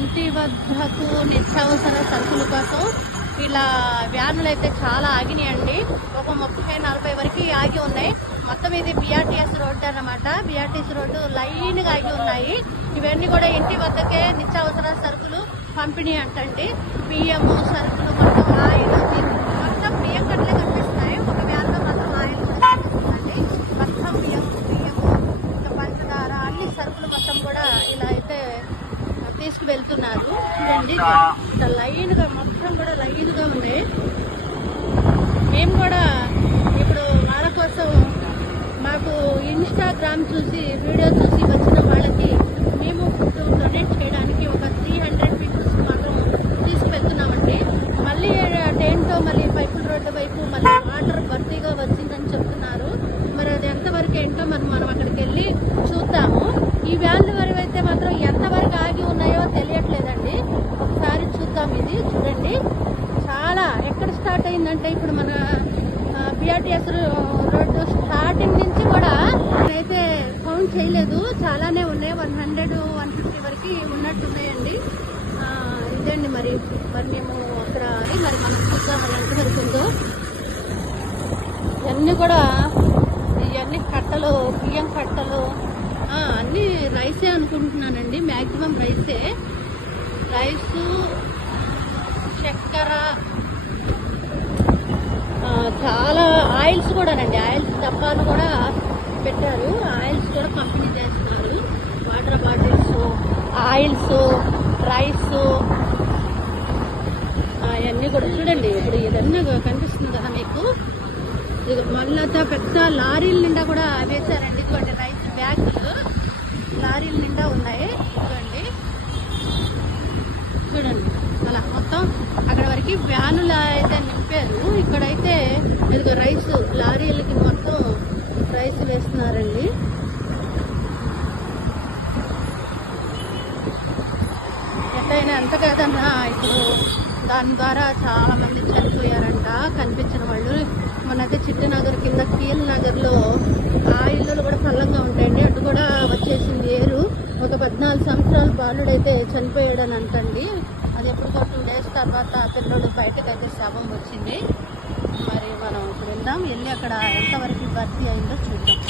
వద్దకు నిత్యావసర సరుకుల కోసం ఇలా వ్యానులు అయితే చాలా ఆగినాయండి. ఒక ముప్పై నలభై వరకు ఆగి ఉన్నాయి. మొత్తం ఇది బిఆర్టీఎస్ రోడ్డు అన్నమాట. బిఆర్టీఎస్ రోడ్డు లైన్గా ఆగి ఉన్నాయి. ఇవన్నీ కూడా ఇంటి వద్దకే నిత్యావసర సరుకులు పంపిణీ అంటండి. బియ్యం సరుకులు మొత్తం ఆయిల్ మొత్తం బియ్యం కట్టలే కనిపిస్తున్నాయి ఒక వ్యాన్లో మాత్రం ఆయిల్ కూడా కనిపిస్తుందండి మొత్తం బియ్యం బియ్యము ఇంకా పంచదార అన్ని సరుకులు మొత్తం కూడా ఇలా అయితే తీసుకువెళ్తున్నారు చూడండి లైన్గా మొత్తం కూడా లైన్గా ఉన్నాయి. మేము కూడా ఇప్పుడు వాళ్ళ కోసం మాకు ఇన్స్టాగ్రామ్ చూసి వీడియో చూసి వచ్చిన వాళ్ళకి మేము ఫుడ్ డొనేట్ చేయడానికి ఒక త్రీ హండ్రెడ్ పీపుల్స్ మాత్రం తీసుకువెళ్తున్నామండి. మళ్ళీ అటేంటో మళ్ళీ పైపుల రోడ్డు వైపు మళ్ళీ వాటర్ భర్తీగా వచ్చిందని చెప్తున్నారు. మరి అది ఎంతవరకు ఏంటో మరి మనం అక్కడికి వెళ్ళి చూద్దాము. ఈ వ్యాన్లు వరకు అయితే మాత్రం ఎంతవరకు ఆగి ఉన్నాయో తెలియట్లేదండి ఒకసారి చూద్దాం ఇది చూడండి చాలా ఎక్కడ ఏంటంటే ఇప్పుడు మన బిఆర్టీఎస్ రోడ్డు స్టార్టింగ్ నుంచి కూడా అయితే కౌంట్ చేయలేదు. చాలానే ఉన్నాయి. వన్ హండ్రెడ్ వన్ ఫిఫ్టీ వరకు ఉన్నట్టున్నాయండి. ఆ, ఇదండి మరి? మరి మేము అక్కడ మరి మనం చూద్దాం మరి ఎంత వరకు ఉందో. ఇవన్నీ కూడా ఇవన్నీ కట్టలు బియ్యం కట్టలు అన్నీ రైసే అనుకుంటున్నానండి. మ్యాక్సిమం రైసే. రైసు చక్కెర చాలా ఆయిల్స్ కూడానండి. ఆయిల్స్ డబ్బాలు కూడా పెట్టారు. ఆయిల్స్ కూడా పంపిణీ చేస్తున్నారు. వాటర్ బాటిల్స్ ఆయిల్స్ రైస్ అవన్నీ కూడా చూడండి. ఇప్పుడు ఇదన్నీ కనిపిస్తుంది కదా మీకు. ఇది మళ్ళీ పెద్ద లారీల నిండా కూడా వేశారండి. ఇటువంటి రైస్ బ్యాగులు. లారీల నిండా ఉన్నాయి ఇదిగోండి చూడండి అలా మొత్తం అక్కడ వరకు వ్యానులు అయితే నింపారు ఇక్కడైతే ఇదిగో రైస్ లారీలకి మొత్తం రైస్ వేస్తున్నారండి. ఎట్లయినా ఎంత కదన్నా ఇప్పుడు దాని ద్వారా చాలా మంది చనిపోయారంట. కనిపించిన వాళ్ళు. మొన్నైతే చిట్టనగర్ కింద కీల్ నగర్లో ఆ ఇల్లులు కూడా పల్లంగా ఉంటాయండి. అటు కూడా వచ్చేసింది ఏరు. ఒక పద్నాలుగు సంవత్సరాల బాలుడైతే చనిపోయాడని అంటండి. అది ఎప్పుడు టూ డేస్ తర్వాత పిల్లడు బయటకైతే శవం వచ్చింది. మరి మనం ఇప్పుడు వెళ్దాం వెళ్ళి అక్కడ ఎంతవరకు భర్తీ అయిందో చూద్దాం.